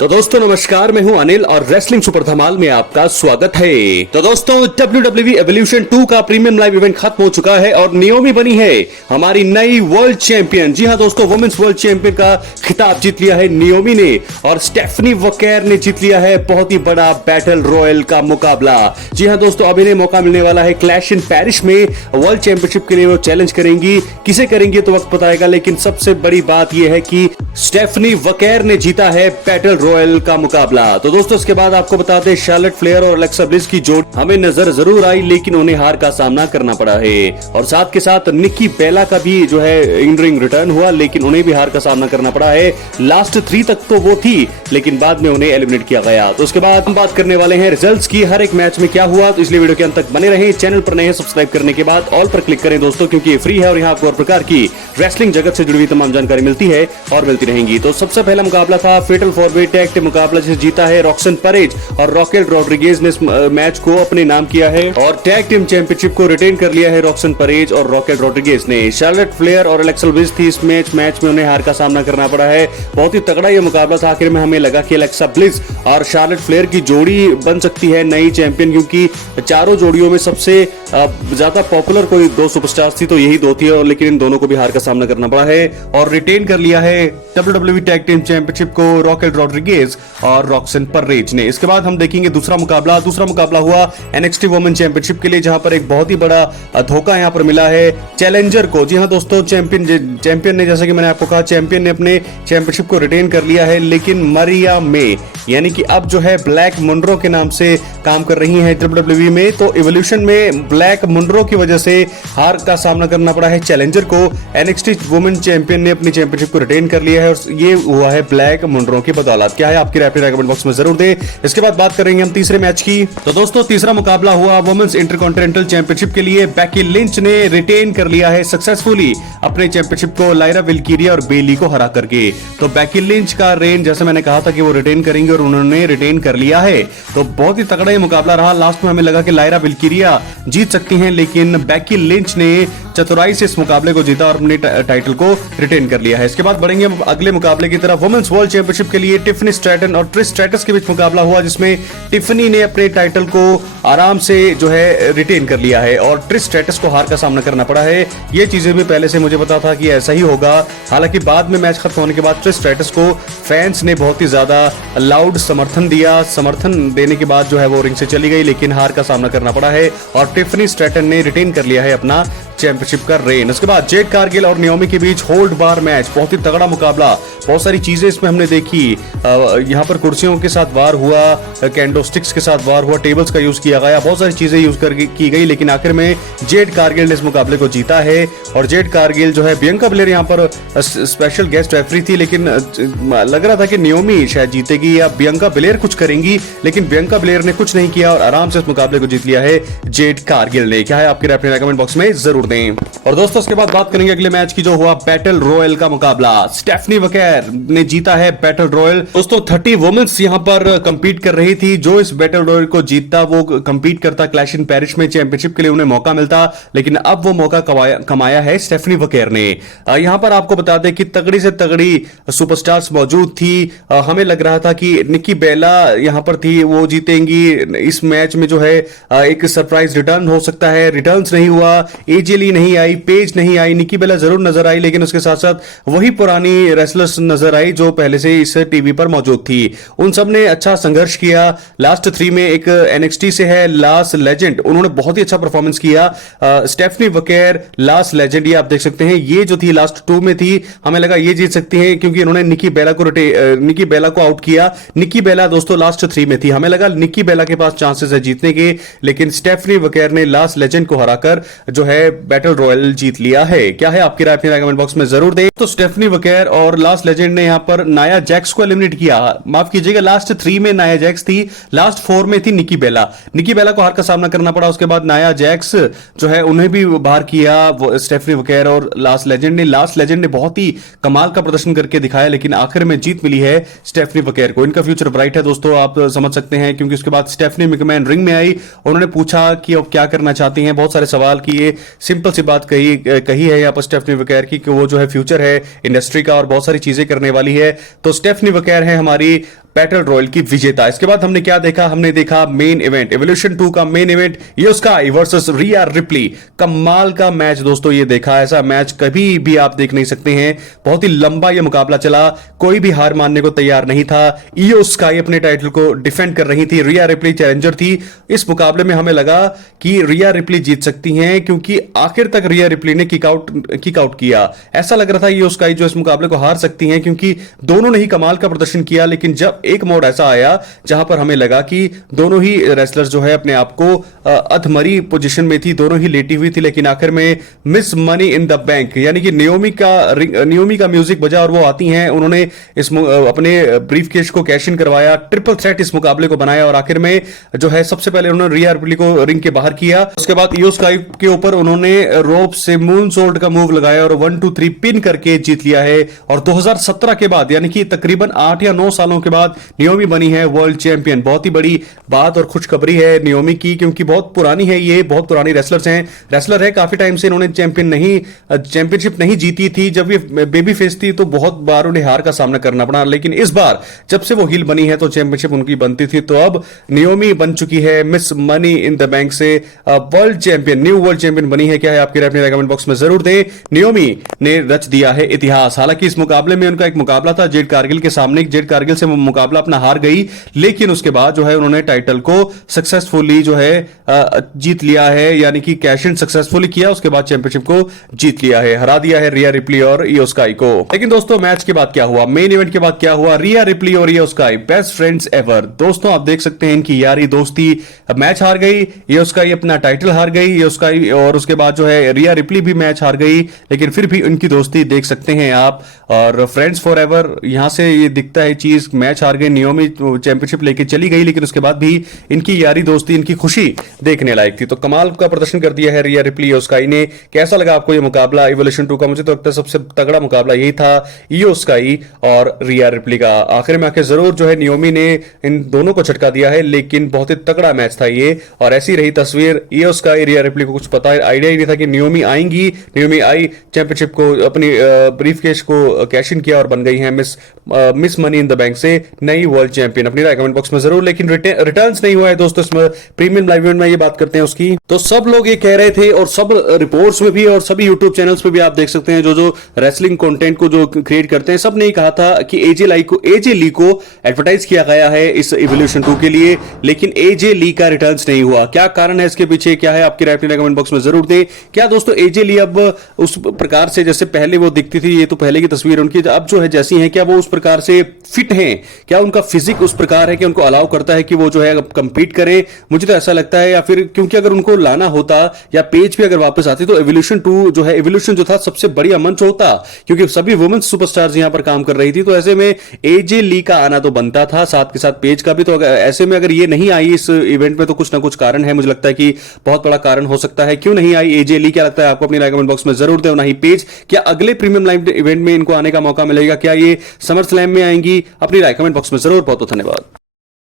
तो दोस्तों नमस्कार, मैं हूं अनिल और रेसलिंग सुपर धमाल में आपका स्वागत है। तो दोस्तों WWE एवोल्यूशन 2 का प्रीमियम लाइव इवेंट खत्म हो चुका है और नियोमी बनी है हमारी नई वर्ल्ड चैंपियन। जी हां दोस्तों, वुमेन्स वर्ल्ड चैंपियन का खिताब जीत लिया है नियोमी ने और स्टेफनी वकेर ने जीत लिया है बहुत ही बड़ा बैटल रॉयल का मुकाबला। जी हां दोस्तों, अब इन्हें मौका मिलने वाला है क्लैश इन पेरिस में वर्ल्ड चैंपियनशिप के लिए वो चैलेंज करेंगी। किसे करेंगी तो वक्त बताएगा, लेकिन सबसे बड़ी बात यह है कि स्टेफनी वकेर ने जीता है बैटल रॉयल का मुकाबला। तो दोस्तों इसके बाद आपको बताते हैं शार्लेट फ्लेयर और अलेक्सा ब्लिस की जोड़ी हमें नजर जरूर आई, लेकिन उन्हें हार का सामना करना पड़ा है। और साथ के साथ निक्की बेला का भी जो है इन रिंग रिटर्न हुआ, लेकिन उन्हें भी हार का सामना करना पड़ा है। लास्ट 3 तक तो वो थी, लेकिन बाद में उन्हें एलिमिनेट किया गया। तो उसके बाद हम बात करने वाले हैं रिजल्ट्स की, हर एक मैच में क्या हुआ। तो इसलिए वीडियो के अंत तक बने रहें। चैनल पर नए हैं, सब्सक्राइब करने के बाद ऑल पर क्लिक करें दोस्तों, क्योंकि ये फ्री है और यहाँ आपको हर प्रकार की रेसलिंग जगत से जुड़ी हुई तमाम जानकारी मिलती है और मिलती रहेंगी। तो सबसे पहला मुकाबला था फेटल 4-वे टैग टीम मुकाबला, जिसे जीता है रॉक्सन परेज और रॉकेल रॉड्रिगेज ने इस मैच को अपने नाम किया है और टैग टीम चैंपियनशिप को रिटेन कर लिया है रॉक्सन परेज और रॉकेल रॉड्रिगेज ने। शार्लेट फ्लेयर और अलेक्सा ब्लिस थी इस मैच में उन्हें हार का सामना करना पड़ा है। बहुत ही तगड़ा ये मुकाबला था। आखिर में हमें लगा कि अलेक्सा ब्लिस और शार्लेट फ्लेयर की जोड़ी बन सकती है नई चैंपियन, क्योंकि चारों जोड़ियों में सबसे ज्यादा पॉपुलर कोई 2 सुपरस्टार्स थी तो यही 2 थी, और लेकिन इन दोनों को भी हार का सामना करना पड़ा है और रिटेन कर लिया है WWE टैग टीम चैंपियनशिप को रॉकेल रॉड्रिगेज और रॉक्सन परेज ने। इसके बाद हम देखेंगे दूसरा मुकाबला हुआ NXT वुमेन चैंपियनशिप के लिए, जहां पर एक बहुत ही बड़ा धोखा यहां पर मिला है चैलेंजर को। जी हां दोस्तों, चैंपियन ने, जैसा कि मैंने आपको कहा, चैंपियन ने अपने चैंपियनशिप को रिटेन कर लिया है, लेकिन मरिया मे यानी कि अब जो है ब्लैक मुनरो के नाम से काम कर रही हैं WWE में। तो इवोल्यूशन में ब्लैक मुनरो की वजह से हार का सामना करना पड़ा है चैलेंजर को। NXT वुमेन चैंपियन ने अपनी चैंपियनशिप को रिटेन कर लिया है और ये हुआ है ब्लैक मुनरो की बदौलत। क्या है आपकी राय कमेंट बॉक्स में जरूर दें। इसके बाद बात करेंगे हम तीसरे मैच की। तो दोस्तों तीसरा मुकाबला हुआ वुमेन्स इंटरकॉन्टिनेंटल चैंपियनशिप के लिए। बेकी लिंच ने रिटेन कर लिया है सक्सेसफुली अपने चैंपियनशिप को लायरा विल्किरिया और बेली को हरा करके। तो बेकी लिंच का रेन, जैसे मैंने कहा था कि वो रिटेन करेंगे और उन्होंने रिटेन कर लिया है। तो बहुत ही तगड़ा ये मुकाबला रहा। लास्ट में हमें लगा कि लायरा विल्किरिया जीत सकती हैं, लेकिन बेकी लिंच ने चतुराई से इस मुकाबले को जीता और अपने टाइटल को रिटेन कर लिया है। इसके बाद बढ़ेंगे अगले मुकाबले की तरफ। वुमेन्स वर्ल्ड चैंपियनशिप के लिए टिफनी स्ट्रैटन और ट्रिश स्ट्रैटस के बीच मुकाबला हुआ, जिसमें टिफनी ने अपने टाइटल को आराम से जो है रिटेन कर लिया है और ट्रिश स्ट्रैटस को हार का सामना करना पड़ा है। ये चीजें भी पहले से मुझे पता था कि ऐसा ही होगा। हालांकि बाद में मैच खत्म होने के बाद ट्रिश स्ट्रैटस को फैंस ने बहुत ही ज्यादा लाउड समर्थन दिया। समर्थन देने के बाद जो है वो रिंग से चली गई, लेकिन हार का सामना करना पड़ा है और टिफनी स्ट्रैटन ने रिटेन कर लिया है अपना चैंपियनशिप का रेन। उसके बाद जेड कारगिल और नियोमी के बीच होल्ड बार मैच, बहुत ही तगड़ा मुकाबला। बहुत सारी चीजें इसमें हमने देखी। यहाँ पर कुर्सियों के साथ वार हुआ, कैंडोस्टिक्स के साथ वार हुआ, टेबल्स का यूज किया गया, बहुत सारी चीजें यूज की गई, लेकिन आखिर में जेड कारगिल ने इस मुकाबले को जीता है। और जेड कारगिल जो है, बियंका बिलेर यहाँ पर स्पेशल गेस्ट रेफरी थी, लेकिन लग रहा था कि नियोमी शायद जीतेगी या बियंका बिलेर कुछ करेंगी, लेकिन बियंका बिलेर ने कुछ नहीं किया और आराम से इस मुकाबले को जीत लिया है जेड कारगिल ने। क्या है आपकी राय अपने कमेंट बॉक्स में जरूर दें। और दोस्तों उसके बाद बात करेंगे अगले मैच की, जो हुआ बैटल रॉयल का मुकाबला। स्टेफनी वकेर ने जीता है बैटल रॉयल। दोस्तों 30 वुमेन्स यहां पर कंपीट कर रही थी। जो इस बैटल रॉयल को जीतता वो कंपीट करता क्लैश इन पेरिस में चैंपियनशिप के लिए उन्हें मौका मिलता, लेकिन अब वो मौका कमाया है स्टेफनी वकेर ने। यहां पर आपको बता दें कि तगड़ी से तगड़ी सुपरस्टार्स मौजूद थी। हमें लग रहा था कि निक्की बेला यहां पर थी, वो जीतेंगी इस मैच में। जो है एक सरप्राइज रिटर्न हो सकता है, रिटर्न्स नहीं हुआ। एजेली नहीं आई, पेज नहीं आई, निक्की बेला जरूर नजर आई, लेकिन उसके साथ साथ वही पुरानी रेसलर्स नजर आई जो पहले से इस टीवी पर मौजूद थी। उन सब ने अच्छा संघर्ष किया। लास्ट 3 में एक NXT से है लास्ट लेजेंड, उन्होंने बहुत ही अच्छा परफॉर्मेंस किया। स्टेफनी वकेर लास्ट लेजेंड, ये आप देख सकते हैं, ये जो थी लास्ट 2 में थी। हमें लगा ये जीत सकती है क्योंकि इन्होंने निक्की बेला को आउट किया। निक्की बेला दोस्तों लास्ट 3 में थी, हमें लगा निक्की बेला के पास चांसेस है जीतने के, लेकिन स्टेफनी वकेर ने लास्ट लेजेंड को हराकर जो है बैटल रॉयल जीत लिया है। क्या है आपकी राय अपनी कमेंट बॉक्स में जरूर दें। तो स्टेफनी वकेर और लास्ट लेजेंड ने यहां पर नाया जैक्स को एलिमिनेट किया। माफ कीजिएगा, लास्ट 3 में नाया जैक्स थी, लास्ट 4 में थी निक्की बेला को हार का सामना करना पड़ा। उसके बाद नाया जैक्स जो है उन्हें भी बाहर किया स्टेफनी वकेर और लास्ट लेजेंड ने बहुत ही कमाल का प्रदर्शन करके दिखाया, लेकिन आखिर में जीत मिली है स्टेफनी वकेर को। इनका फ्यूचर ब्राइट है दोस्तों, आप समझ सकते हैं, क्योंकि उसके बाद स्टेफनी मैकमैन रिंग में आई। उन्होंने पूछा कि अब क्या करना चाहती हैं, बहुत सारे सवाल किए। सिंपल सी बात कही है यहाँ पर स्टेफनी वकैर की कि वो जो है फ्यूचर है इंडस्ट्री का और बहुत सारी चीजें करने वाली है। तो स्टेफनी वकैर है हमारी बैटल रॉयल की विजेता। इसके बाद हमने क्या देखा, हमने देखा मेन इवेंट एवोल्यूशन 2 का main event Iyo Sky versus Rhea Ripley. कमाल का मैच दोस्तों ये देखा, ऐसा मैच कभी भी आप देख नहीं सकते हैं। बहुत ही लंबा ये मुकाबला चला, कोई भी हार मानने को तैयार नहीं था। ईओ स्काई अपने टाइटल को डिफेंड कर रही थी, रिया रिप्ली चैलेंजर थी। इस मुकाबले में हमें लगा कि रिया रिप्ली जीत सकती हैं क्योंकि आखिर तक रिया रिप्ली ने किक आउट किया। ऐसा लग रहा था ईओ स्काई जो इस मुकाबले को हार सकती हैं क्योंकि दोनों ने ही कमाल का प्रदर्शन किया। लेकिन जब एक मोड ऐसा आया जहां पर हमें लगा कि दोनों ही रेसलर्स जो है अपने आप को अधमरी पोजीशन में थी, दोनों ही लेटी हुई थी। लेकिन आखिर में miss Money in the bank यानी कि नियोमी का म्यूजिक बजा और वो आती हैं। उन्होंने इस अपने ब्रीफकेस को कैश इन करवाया, ट्रिपल थ्रेट इस मुकाबले को बनाया और आखिर में जो है सबसे पहले उन्होंने रिया रिप्ली को रिंग के बाहर किया। उसके बाद ईओ स्काई के ऊपर उन्होंने रोप से मून सोल्ट का मूव लगाया और 1 2 3 पिन करके जीत लिया है। और 2017 के बाद यानी कि तकरीबन 8 या 9 सालों के बाद नियोमी बनी है वर्ल्ड चैंपियन। बहुत ही बड़ी बात और खुशखबरी है नियोमी की क्योंकि बहुत पुरानी है, ये बहुत पुरानी रेसलर है। काफी टाइम से इन्होंने चैंपियनशिप नहीं जीती थी। जब ये बेबी फेस थी तो बहुत बार उन्हें हार का सामना करना पड़ा, लेकिन इस बार जब से वो हील बनी है तो चैंपियनशिप उनकी बनती थी। तो अब नियोमी बन चुकी है Miss Money in the Bank से world champion, new world champion बनी है। क्या है आपकी राय अपने कमेंट बॉक्स में जरूर दें। नियोमी ने रच दिया है इतिहास। हालांकि इस मुकाबले में उनका एक मुकाबला था जेड कारगिल के सामने, जेड कारगिल से मुकाबला अपना हार गई, लेकिन उसके बाद जो है उन्होंने टाइटल को सक्सेसफुली जो है जीत लिया है, यानी कि कैश इन सक्सेसफुली किया। उसके बाद चैंपियनशिप को जीत लिया है, हरा दिया है रिया रिप्ली और ईओ स्काई को। लेकिन दोस्तों मैच के बाद क्या हुआ, मेन इवेंट के बाद क्या हुआ, रिया रिप्ली और Iyo Sky best friends ever. दोस्तों आप देख सकते हैं इनकी यारी दोस्ती, मैच हार गई, ईओ स्काई अपना टाइटल हार गई, ईओ स्काई और उसके बाद जो है रिया रिप्ली भी मैच हार गई, लेकिन फिर भी उनकी दोस्ती देख सकते हैं आप। और फ्रेंड्स फॉर एवर यहां से ये दिखता है चीज। मैच हार गए, नियोमी चैंपियनशिप लेके चली गई, लेकिन उसके बाद भी इनकी यारी दोस्ती, इनकी खुशी देखने लायक थी। तो कमाल का प्रदर्शन कर दिया है रिया रिप्ली और स्काई ने। कैसा लगा आपको ये मुकाबला इवोल्यूशन 2 का? मुझे तो लगता है सबसे तगड़ा मुकाबला यही था, ईओ स्काई और रिया रिप्ली का। आखिर में आखिर जरूर जो है नियोमी ने इन दोनों को झटका दिया है, लेकिन बहुत ही तगड़ा मैच था ये। और ऐसी रही तस्वीर, ईओ स्काई रिया रिप्ली को कुछ पता आइडिया ही नहीं था कि नियोमी आएंगी। नियोमी आई, चैंपियनशिप को अपनी ब्रीफकेस को कैश इन किया और बन गई है Miss Money in the Bank से नई वर्ल्ड चैंपियन। अपनी राय कमेंट बॉक्स में जरूर। लेकिन रिटर्न्स नहीं हुआ है दोस्तों इसमें प्रीमियम लाइव इवेंट में, ये बात करते हैं उसकी। तो सब लोग ये कह रहे थे और सब रिपोर्ट्स में भी और सभी यूट्यूब चैनल्स पे भी आप देख सकते हैं जो रेसलिंग कंटेंट को जो क्रिएट करते हैं, सब ने कहा था कि एजे ली को एडवर्टाइज किया गया है इस इवोल्यूशन 2 के लिए, लेकिन एजे ली का रिटर्न्स नहीं हुआ। क्या कारण है इसके पीछे, क्या है आपकी राय अपनी कमेंट बॉक्स में जरूर दें। क्या दोस्तों एजे ली अब उस प्रकार से जैसे पहले वो दिखती थी, ये तो पहले की तस्वीर उनकी, अब जो है जैसी है, क्या वो उस प्रकार से फिट हैं? क्या उनका फिजिक उस प्रकार है कि उनको अलाउ करता है कि वो जो है कंपीट करे? मुझे तो ऐसा लगता है, या फिर क्योंकि अगर उनको लाना होता या पेज पे अगर वापस आती तो इवोल्यूशन 2 जो है, इवोल्यूशन जो था सबसे बढ़िया मंच होता, क्योंकि सभी वुमेन्स सुपरस्टार्स यहां पर काम कर रही थी। तो ऐसे में एजे ली का आना तो बनता था, साथ के साथ पेज का भी। तो ऐसे में अगर ये नहीं आई इस इवेंट में तो कुछ ना कुछ कारण है, मुझे लगता है कि बहुत बड़ा कारण हो सकता है क्यों नहीं आई एजे ली। क्या लगता है आपको? अपनी राय कमेंट बॉक्स में जरूर दें। नहीं पेज, क्या अगले प्रीमियम लाइव इवेंट में इनको आने का मौका मिलेगा? क्या ये समर स्लैम में आएंगी? अपनी राय कमेंट बॉक्स में जरूर। बहुत बहुत धन्यवाद।